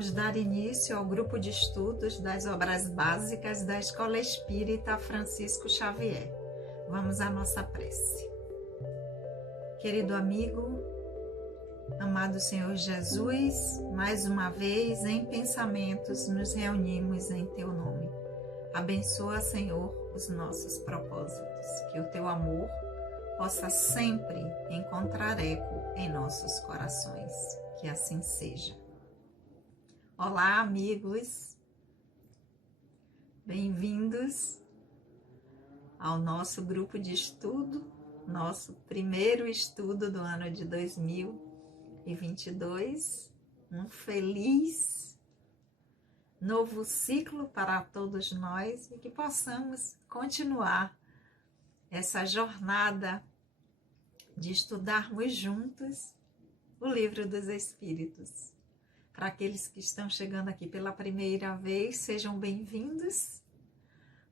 Vamos dar início ao grupo de estudos das obras básicas da Escola Espírita Francisco Xavier. Vamos à nossa prece. Querido amigo, amado Senhor Jesus, mais uma vez em pensamentos nos reunimos em Teu nome. Abençoa, Senhor, os nossos propósitos, que o Teu amor possa sempre encontrar eco em nossos corações. Que assim seja. Olá, amigos, bem-vindos ao nosso grupo de estudo, nosso primeiro estudo do ano de 2022. Um feliz novo ciclo para todos nós e que possamos continuar essa jornada de estudarmos juntos o Livro dos Espíritos. Para aqueles que estão chegando aqui pela primeira vez, sejam bem-vindos.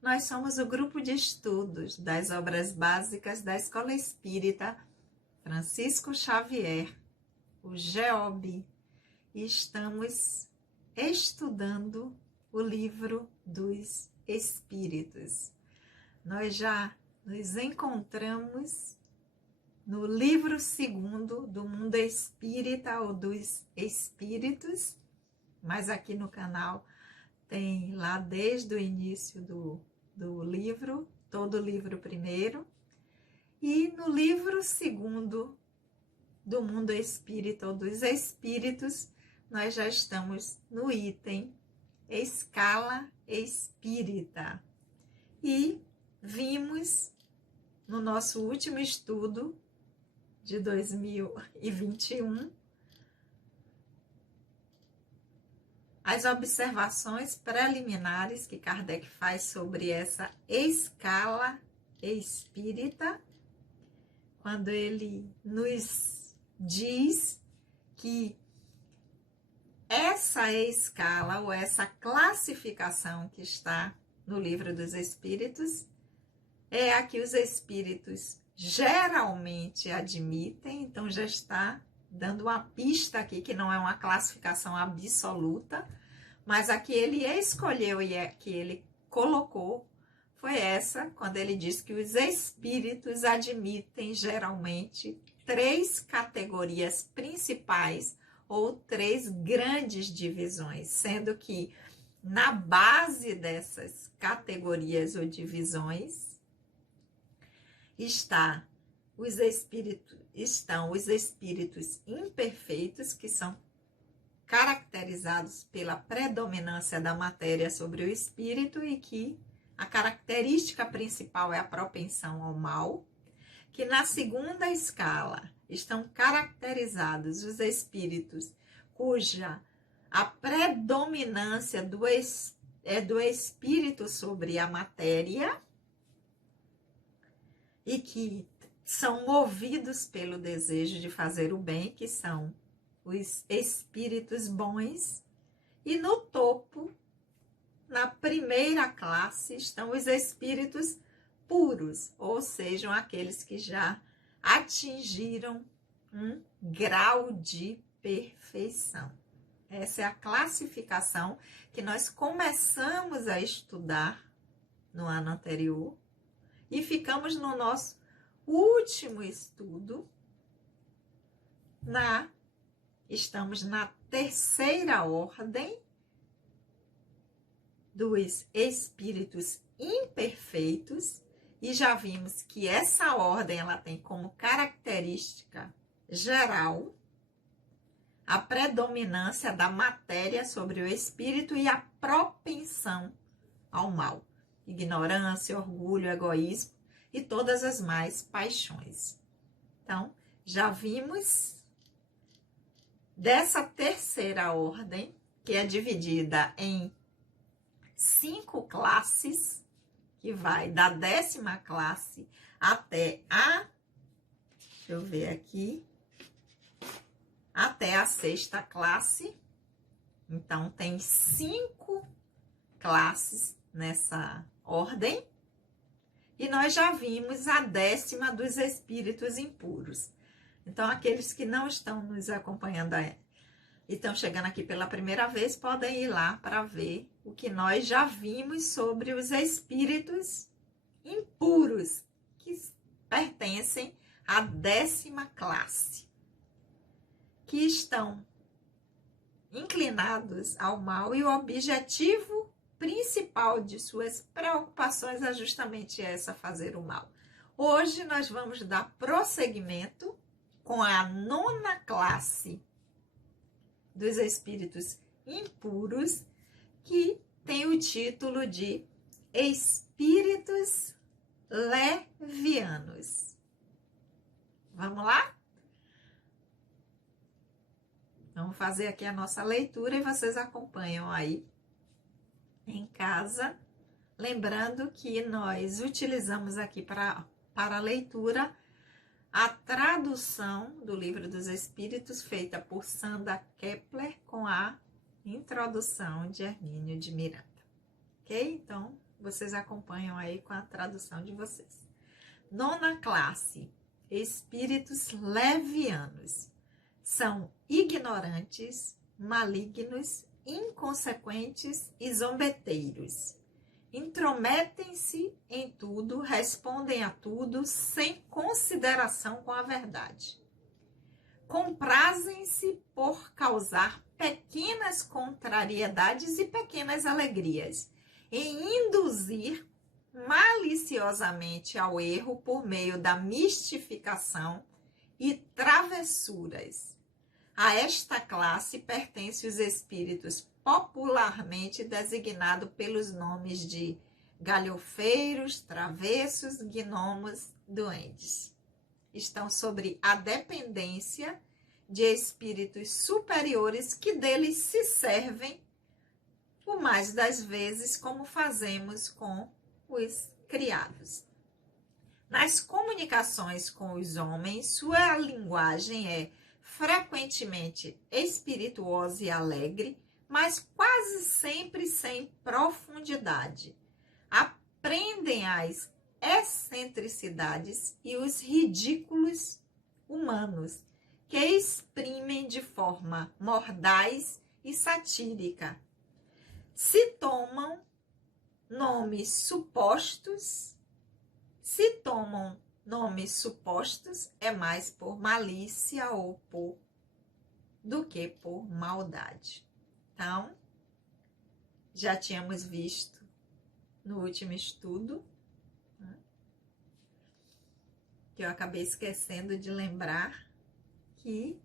Nós somos o grupo de estudos das obras básicas da Escola Espírita Francisco Xavier, o GEOB, e estamos estudando o Livro dos Espíritos. Nós já nos encontramos no livro 2º do Mundo Espírita ou dos Espíritos, mas aqui no canal tem lá desde o início do livro, todo o livro primeiro, e no livro 2º do Mundo Espírita ou dos Espíritos, nós já estamos no item Escala Espírita. E vimos no nosso último estudo de 2021, as observações preliminares que Kardec faz sobre essa escala espírita, quando ele nos diz que essa escala ou essa classificação que está no Livro dos Espíritos é a que os espíritos geralmente admitem, então já está dando uma pista aqui que não é uma classificação absoluta, mas a que ele escolheu e a que ele colocou foi essa, quando ele diz que os espíritos admitem geralmente 3 categorias principais ou 3 grandes divisões, sendo que na base dessas categorias ou divisões estão os espíritos imperfeitos, que são caracterizados pela predominância da matéria sobre o espírito e que a característica principal é a propensão ao mal, que na segunda escala estão caracterizados os espíritos cuja a predominância do espírito sobre a matéria, e que são movidos pelo desejo de fazer o bem, que são os espíritos bons. E no topo, na primeira classe, estão os espíritos puros, ou sejam aqueles que já atingiram um grau de perfeição. Essa é a classificação que nós começamos a estudar no ano anterior. E ficamos no nosso último estudo, estamos na 3ª ordem dos espíritos imperfeitos, e já vimos que essa ordem ela tem como característica geral a predominância da matéria sobre o espírito e a propensão ao mal. Ignorância, orgulho, egoísmo e todas as mais paixões. Então, já vimos dessa 3ª ordem, que é dividida em 5 classes, que vai da 10ª classe até deixa eu ver aqui, até a 6ª classe. Então, tem 5 classes nessa ordem, e nós já vimos a 10ª dos espíritos impuros. Então, aqueles que não estão nos acompanhando e estão chegando aqui pela primeira vez, podem ir lá para ver o que nós já vimos sobre os espíritos impuros, que pertencem à 10ª classe, que estão inclinados ao mal, e o objetivo principal de suas preocupações é justamente essa, fazer o mal. Hoje nós vamos dar prosseguimento com a 9ª classe dos espíritos impuros, que tem o título de espíritos levianos. Vamos lá? Vamos fazer aqui a nossa leitura e vocês acompanham aí em casa. Lembrando que nós utilizamos aqui para a leitura a tradução do Livro dos Espíritos, feita por Sandra Kepler, com a introdução de Hermínio de Miranda. Ok? Então, vocês acompanham aí com a tradução de vocês. 9ª classe, espíritos levianos. São ignorantes, malignos, inconsequentes e zombeteiros. Intrometem-se em tudo, respondem a tudo sem consideração com a verdade. Comprazem-se por causar pequenas contrariedades e pequenas alegrias, em induzir maliciosamente ao erro por meio da mistificação e travessuras. A esta classe pertencem os espíritos popularmente designados pelos nomes de galhofeiros, travessos, gnomos, duendes. Estão sobre a dependência de espíritos superiores que deles se servem, o mais das vezes, como fazemos com os criados. Nas comunicações com os homens, sua linguagem é frequentemente espirituosa e alegre, mas quase sempre sem profundidade. Aprendem as excentricidades e os ridículos humanos, que exprimem de forma mordaz e satírica. Se tomam nomes supostos, é mais por malícia ou do que por maldade. Então, já tínhamos visto no último estudo, né, que eu acabei esquecendo de lembrar, que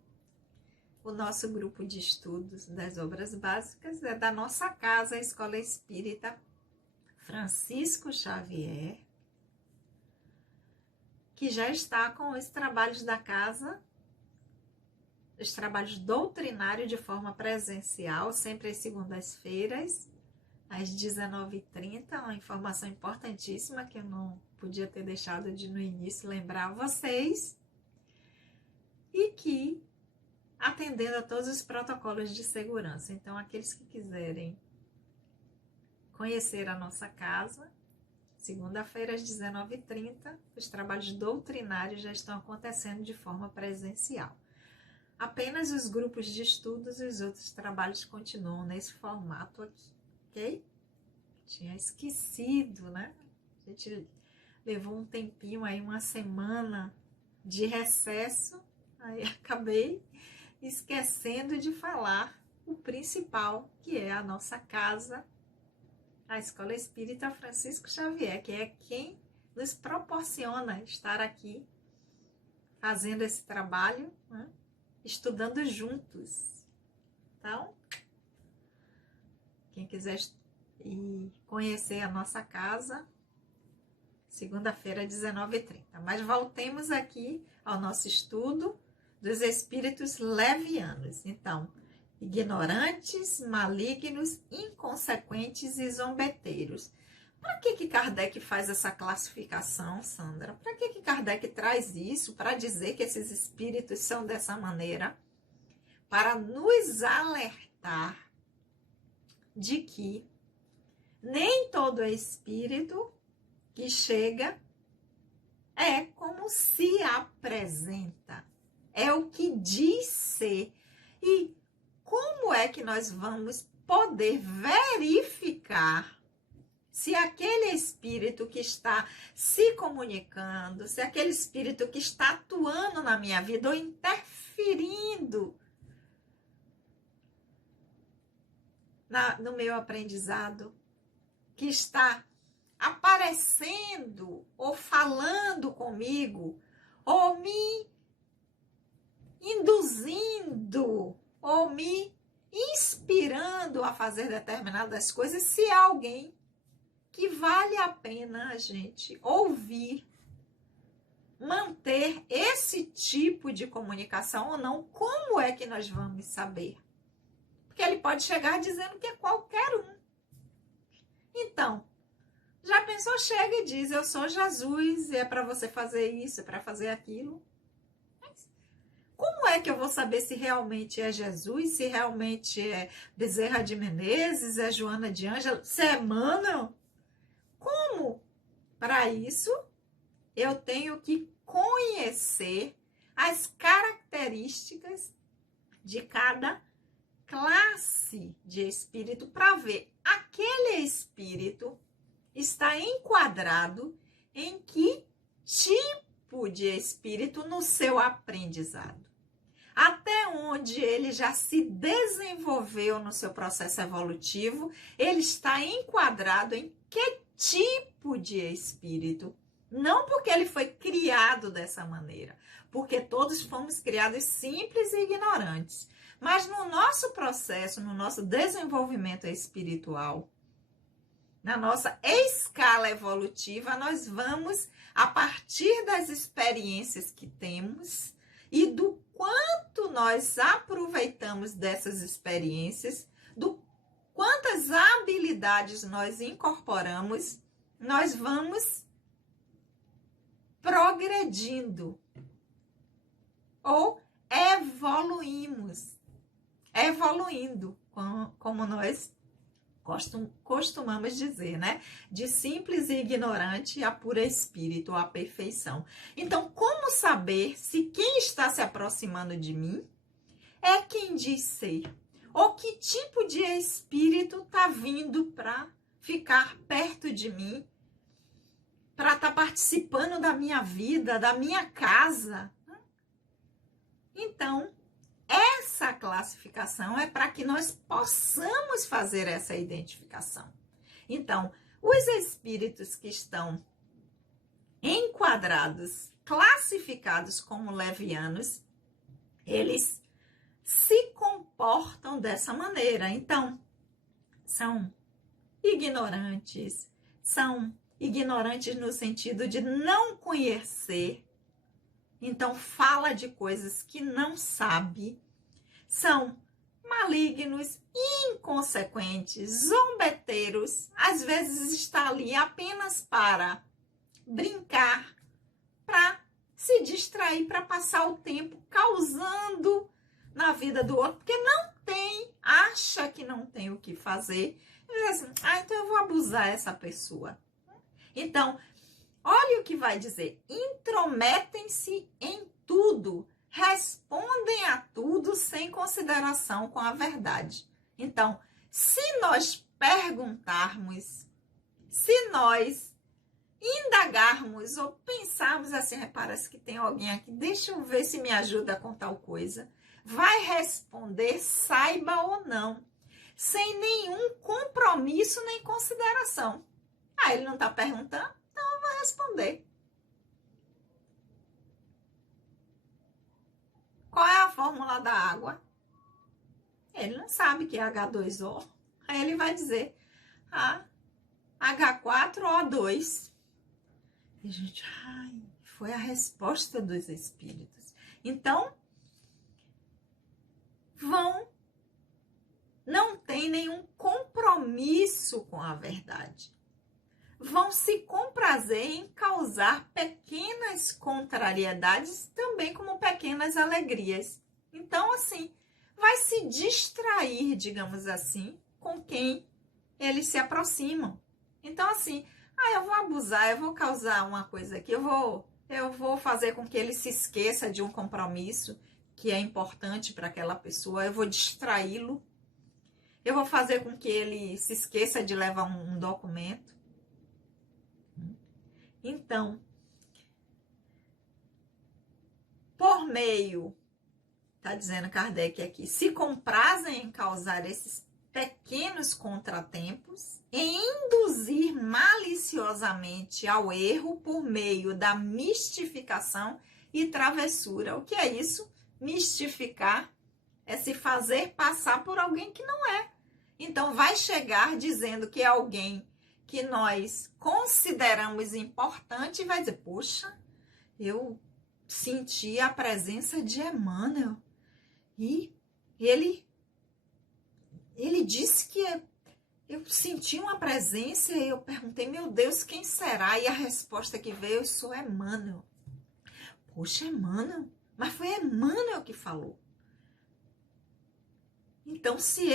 o nosso grupo de estudos das obras básicas é da nossa casa, a Escola Espírita Francisco Xavier, que já está com os trabalhos da casa, os trabalhos doutrinários de forma presencial, sempre às segundas-feiras, às 19h30, uma informação importantíssima que eu não podia ter deixado de no início lembrar a vocês, e que atendendo a todos os protocolos de segurança. Então, aqueles que quiserem conhecer a nossa casa, segunda-feira às 19h30, os trabalhos doutrinários já estão acontecendo de forma presencial. Apenas os grupos de estudos e os outros trabalhos continuam nesse formato aqui, ok? Tinha esquecido, né? A gente levou um tempinho aí, uma semana de recesso, aí acabei esquecendo de falar o principal, que é a nossa casa, a Escola Espírita Francisco Xavier, que é quem nos proporciona estar aqui fazendo esse trabalho, né? Estudando juntos. Então, quem quiser ir conhecer a nossa casa, segunda-feira, 19h30. Mas voltemos aqui ao nosso estudo dos espíritos levianos. Então, ignorantes, malignos, inconsequentes e zombeteiros. Para que Kardec faz essa classificação, Sandra? Para que Kardec traz isso? Para dizer que esses espíritos são dessa maneira? Para nos alertar de que nem todo espírito que chega é como se apresenta. É o que diz ser. E nós vamos poder verificar se aquele espírito que está se comunicando, se aquele espírito que está atuando na minha vida ou interferindo no meu aprendizado, que está aparecendo ou falando comigo, ou me induzindo, ou me inspirando a fazer determinadas coisas, se é alguém que vale a pena a gente ouvir, manter esse tipo de comunicação ou não. Como é que nós vamos saber? Porque ele pode chegar dizendo que é qualquer um. Então, já pensou? Chega e diz, eu sou Jesus, e é para você fazer isso, é para fazer aquilo. Mas como é que eu vou saber se realmente é Jesus, se realmente é Bezerra de Menezes, é Joana de Ângela, se é Emmanuel? Como? Para isso, eu tenho que conhecer as características de cada classe de espírito para ver aquele espírito está enquadrado em que tipo de espírito no seu aprendizado. Até onde ele já se desenvolveu no seu processo evolutivo, ele está enquadrado em que tipo de espírito. Não porque ele foi criado dessa maneira, porque todos fomos criados simples e ignorantes. Mas no nosso processo, no nosso desenvolvimento espiritual, na nossa escala evolutiva, nós vamos, a partir das experiências que temos e do quanto nós aproveitamos dessas experiências, do quantas habilidades nós incorporamos, nós vamos progredindo ou evoluindo, como nós costumamos dizer, né? De simples e ignorante a pura espírito, a perfeição. Então, como saber se quem está se aproximando de mim é quem diz ser? Ou que tipo de espírito está vindo para ficar perto de mim, para estar participando da minha vida, da minha casa? Então, essa classificação é para que nós possamos fazer essa identificação. Então, os espíritos que estão enquadrados, classificados como levianos, eles se comportam dessa maneira. Então, são ignorantes no sentido de não conhecer. Então, fala de coisas que não sabe. São malignos, inconsequentes, zombeteiros. Às vezes está ali apenas para brincar, para se distrair, para passar o tempo causando na vida do outro, porque acha que não tem o que fazer. E diz assim, então eu vou abusar dessa pessoa. Então, olha o que vai dizer, intrometem-se em tudo, respondem a tudo sem consideração com a verdade. Então, se nós perguntarmos, se nós indagarmos ou pensarmos assim, parece que tem alguém aqui, deixa eu ver se me ajuda com tal coisa, vai responder, saiba ou não, sem nenhum compromisso nem consideração. Ele não está perguntando? Responder. Qual é a fórmula da água? Ele não sabe que é H2O. Aí ele vai dizer H4O2. E a gente, foi a resposta dos espíritos. Então, não tem nenhum compromisso com a verdade. Vão se comprazer em causar pequenas contrariedades, também como pequenas alegrias. Então, assim, vai se distrair, digamos assim, com quem eles se aproximam. Então, assim, eu vou abusar, eu vou causar uma coisa aqui, eu vou fazer com que ele se esqueça de um compromisso que é importante para aquela pessoa, eu vou distraí-lo. Eu vou fazer com que ele se esqueça de levar um documento. Então, por meio, está dizendo Kardec aqui, se comprazem em causar esses pequenos contratempos, em induzir maliciosamente ao erro por meio da mistificação e travessura. O que é isso? Mistificar é se fazer passar por alguém que não é. Então, vai chegar dizendo que é alguém que nós consideramos importante e vai dizer, poxa, eu senti a presença de Emmanuel e ele disse que eu senti uma presença e eu perguntei, meu Deus, quem será? E a resposta que veio, eu sou Emmanuel. Poxa, Emmanuel? Mas foi Emmanuel que falou. Então, se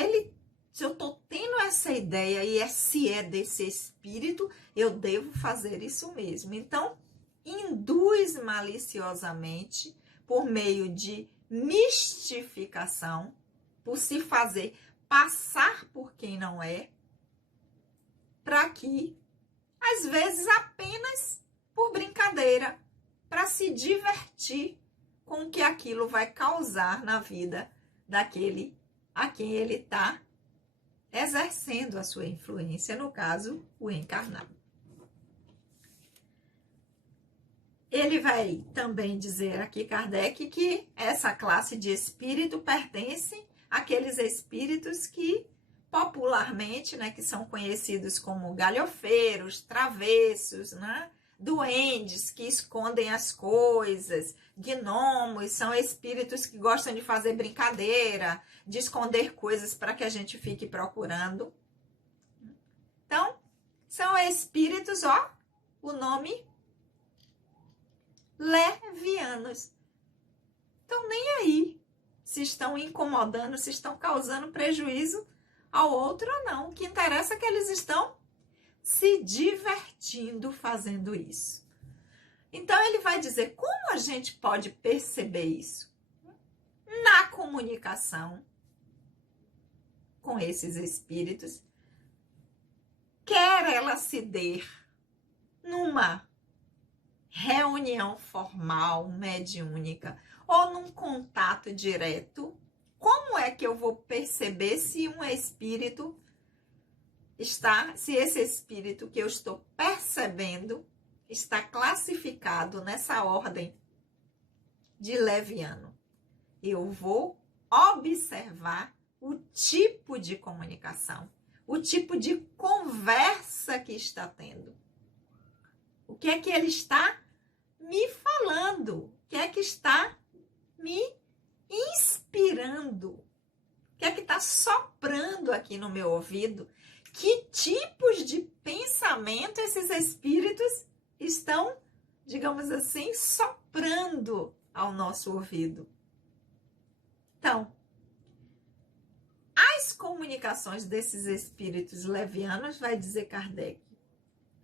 eu estou tendo essa ideia e se é desse espírito, eu devo fazer isso mesmo. Então, induz maliciosamente por meio de mistificação, por se fazer passar por quem não é, para que, às vezes, apenas por brincadeira, para se divertir com o que aquilo vai causar na vida daquele a quem ele está exercendo a sua influência, no caso, o encarnado. Ele vai também dizer aqui, Kardec, que essa classe de espírito pertence àqueles espíritos que popularmente, né, que são conhecidos como galhofeiros, travessos, né, duendes que escondem as coisas, gnomos, são espíritos que gostam de fazer brincadeira, de esconder coisas para que a gente fique procurando. Então, são espíritos, ó, o nome levianos. Então, nem aí se estão incomodando, se estão causando prejuízo ao outro ou não. O que interessa é que eles estão se divertindo fazendo isso. Então, ele vai dizer como a gente pode perceber isso? Na comunicação com esses espíritos, quer ela se dê numa reunião formal, mediúnica, ou num contato direto, como é que eu vou perceber se um espírito se esse espírito que eu estou percebendo está classificado nessa ordem de leviano? Eu vou observar o tipo de comunicação, o tipo de conversa que está tendo. O que é que ele está me falando? O que é que está me inspirando? O que é que está soprando aqui no meu ouvido? Que tipos de pensamento esses espíritos estão, digamos assim, soprando ao nosso ouvido? Então, as comunicações desses espíritos levianos, vai dizer Kardec,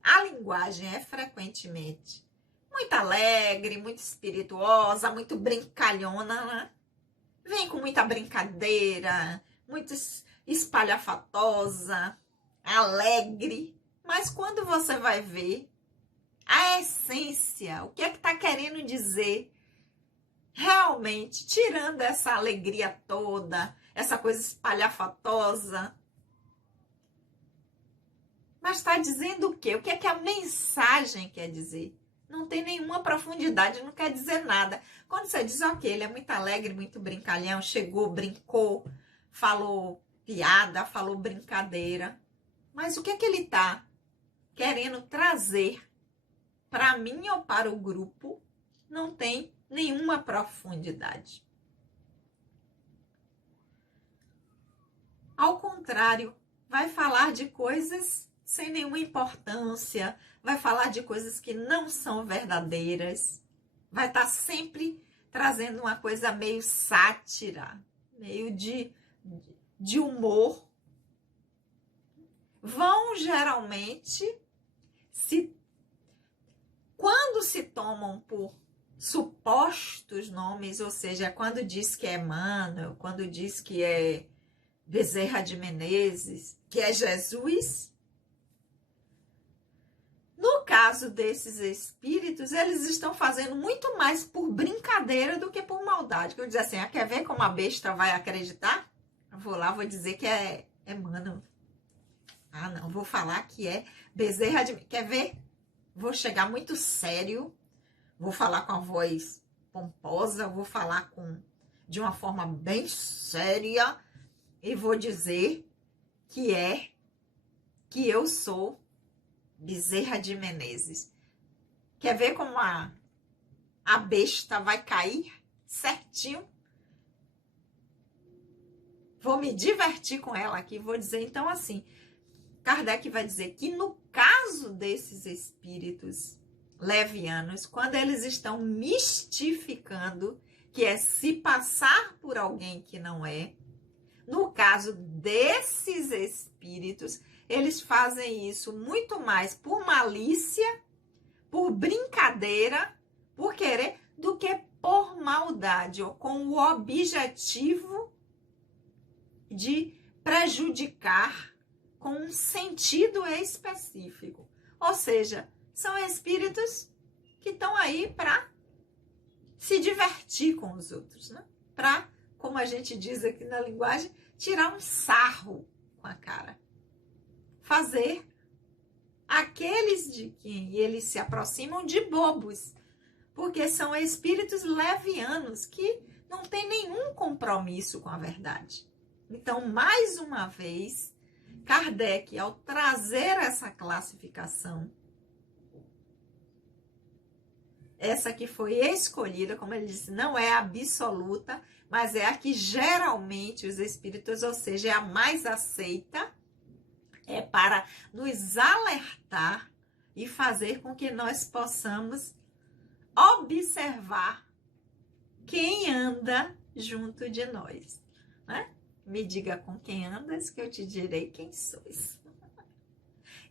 a linguagem é frequentemente muito alegre, muito espirituosa, muito brincalhona, né? Vem com muita brincadeira, muito espalhafatosa, alegre. Mas quando você vai ver a essência, o que é que está querendo dizer realmente, tirando essa alegria toda, essa coisa espalhafatosa, mas está dizendo o quê? O que é que a mensagem quer dizer? Não tem nenhuma profundidade, não quer dizer nada. Quando você diz, ok, ele é muito alegre, muito brincalhão, chegou, brincou, falou piada, falou brincadeira. Mas o que é que ele está querendo trazer para mim ou para o grupo? Não tem nenhuma profundidade. Ao contrário, vai falar de coisas sem nenhuma importância, vai falar de coisas que não são verdadeiras, vai estar sempre trazendo uma coisa meio sátira, meio de humor. Vão geralmente, quando se tomam por supostos nomes, ou seja, quando diz que é Emmanuel, quando diz que é Bezerra de Menezes, que é Jesus. No caso desses espíritos, eles estão fazendo muito mais por brincadeira do que por maldade. Que eu dizer assim, quer ver como a besta vai acreditar? Eu vou lá, vou dizer que é Emmanuel. Ah, não, vou falar que é Bezerra de... Quer ver? Vou chegar muito sério, vou falar com a voz pomposa, vou falar de uma forma bem séria e vou dizer que eu sou Bezerra de Menezes. Quer ver como a besta vai cair certinho? Vou me divertir com ela aqui, vou dizer então assim, Kardec vai dizer que no caso desses espíritos levianos, quando eles estão mistificando, que é se passar por alguém que não é, no caso desses espíritos, eles fazem isso muito mais por malícia, por brincadeira, por querer, do que por maldade, ou com o objetivo de prejudicar com um sentido específico. Ou seja, são espíritos que estão aí para se divertir com os outros, né? Para, como a gente diz aqui na linguagem, tirar um sarro com a cara. Fazer aqueles de quem eles se aproximam de bobos, porque são espíritos levianos que não têm nenhum compromisso com a verdade. Então, mais uma vez, Kardec, ao trazer essa classificação, essa que foi escolhida, como ele disse, não é absoluta, mas é a que geralmente os espíritos, ou seja, é a mais aceita, é para nos alertar e fazer com que nós possamos observar quem anda junto de nós, né? Me diga com quem andas, que eu te direi quem sois.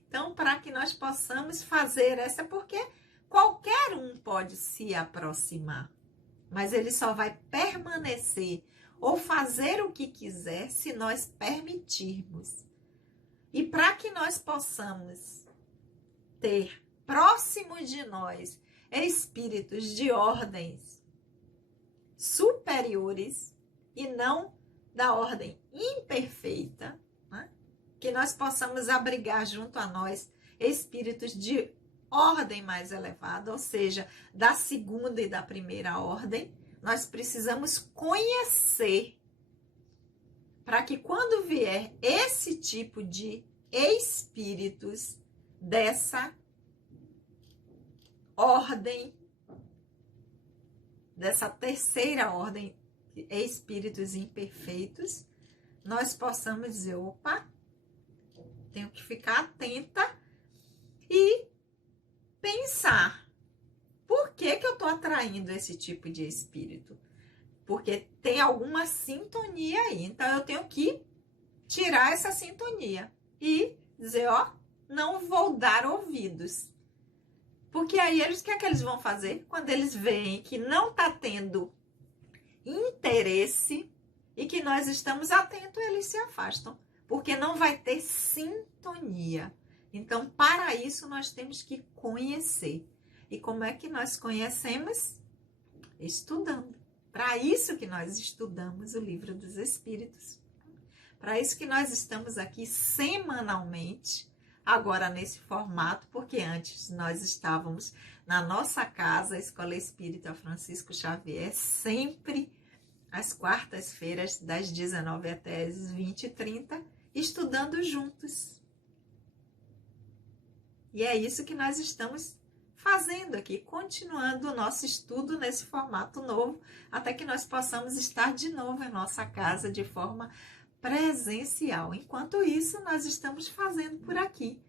Então, para que nós possamos fazer essa, porque qualquer um pode se aproximar, mas ele só vai permanecer ou fazer o que quiser se nós permitirmos. E para que nós possamos ter próximo de nós espíritos de ordens superiores e não da ordem imperfeita, né? Que nós possamos abrigar junto a nós espíritos de ordem mais elevada, ou seja, da segunda e da primeira ordem, nós precisamos conhecer para que quando vier esse tipo de espíritos dessa ordem, dessa terceira ordem, espíritos imperfeitos, nós possamos dizer, opa, tenho que ficar atenta e pensar, por que eu estou atraindo esse tipo de espírito? Porque tem alguma sintonia aí, então eu tenho que tirar essa sintonia e dizer, ó, não vou dar ouvidos. Porque aí eles, o que é que eles vão fazer? Quando eles veem que não está tendo interesse e que nós estamos atentos, eles se afastam, porque não vai ter sintonia. Então, para isso, nós temos que conhecer. E como é que nós conhecemos? Estudando. Para isso que nós estudamos o Livro dos Espíritos. Para isso que nós estamos aqui semanalmente, agora nesse formato, porque antes nós estávamos na nossa casa, a Escola Espírita Francisco Xavier, sempre às quartas-feiras, das 19 até as 20h30, estudando juntos. E é isso que nós estamos fazendo aqui, continuando o nosso estudo nesse formato novo, até que nós possamos estar de novo em nossa casa de forma presencial. Enquanto isso, nós estamos fazendo por aqui.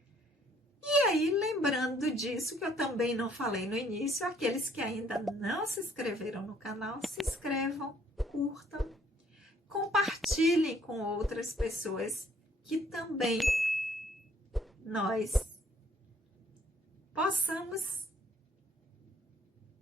E aí, lembrando disso, que eu também não falei no início, aqueles que ainda não se inscreveram no canal, se inscrevam, curtam, compartilhem com outras pessoas que também nós possamos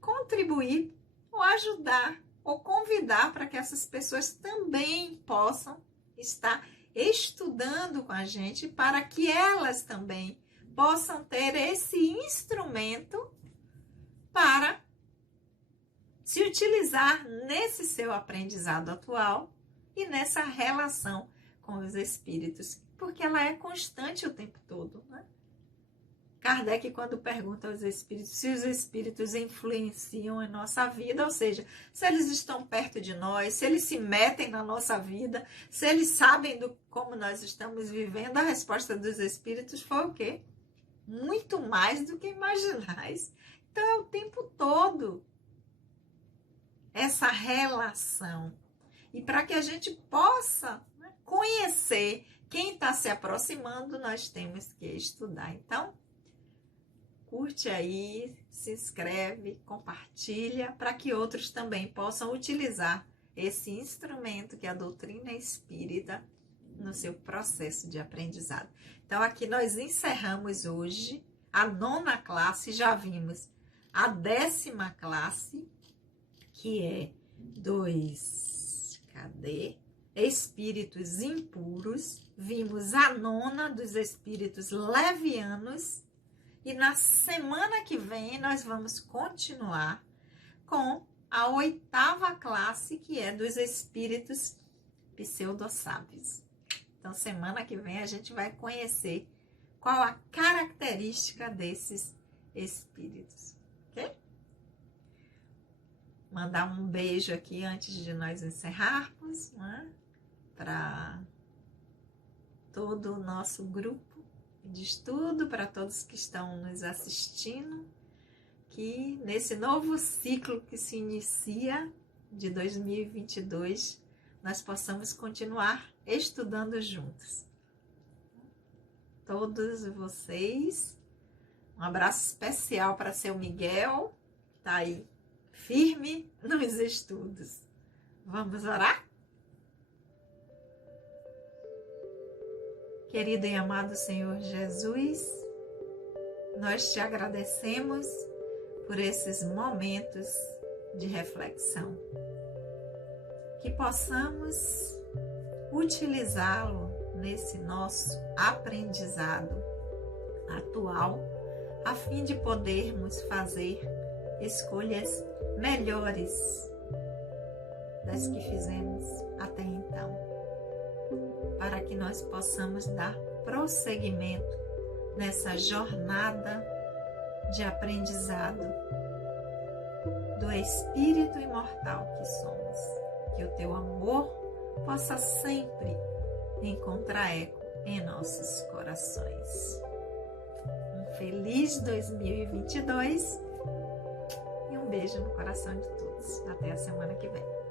contribuir ou ajudar ou convidar para que essas pessoas também possam está estudando com a gente para que elas também possam ter esse instrumento para se utilizar nesse seu aprendizado atual e nessa relação com os espíritos, porque ela é constante o tempo todo, né? Kardec, quando pergunta aos espíritos se os espíritos influenciam em nossa vida, ou seja, se eles estão perto de nós, se eles se metem na nossa vida, se eles sabem como nós estamos vivendo, a resposta dos espíritos foi o quê? Muito mais do que imaginais. Então é o tempo todo essa relação. E para que a gente possa, né, conhecer quem está se aproximando, nós temos que estudar. Então, curte aí, se inscreve, compartilha, para que outros também possam utilizar esse instrumento que é a doutrina espírita no seu processo de aprendizado. Então, aqui nós encerramos hoje a 9ª classe, já vimos a 10ª classe, que é espíritos impuros. Vimos a 9ª dos espíritos levianos. E na semana que vem nós vamos continuar com a 8ª classe, que é dos espíritos pseudo-sábios. Então, semana que vem a gente vai conhecer qual a característica desses espíritos, ok? Mandar um beijo aqui antes de nós encerrarmos, né? Para todo o nosso grupo de estudo, para todos que estão nos assistindo, que nesse novo ciclo que se inicia de 2022, nós possamos continuar estudando juntos. Todos vocês, um abraço especial para seu Miguel, que está aí firme nos estudos. Vamos orar? Querido e amado Senhor Jesus, nós te agradecemos por esses momentos de reflexão. Que possamos utilizá-lo nesse nosso aprendizado atual, a fim de podermos fazer escolhas melhores das que fizemos até então, para que nós possamos dar prosseguimento nessa jornada de aprendizado do Espírito imortal que somos. Que o teu amor possa sempre encontrar eco em nossos corações. Um feliz 2022 e um beijo no coração de todos. Até a semana que vem.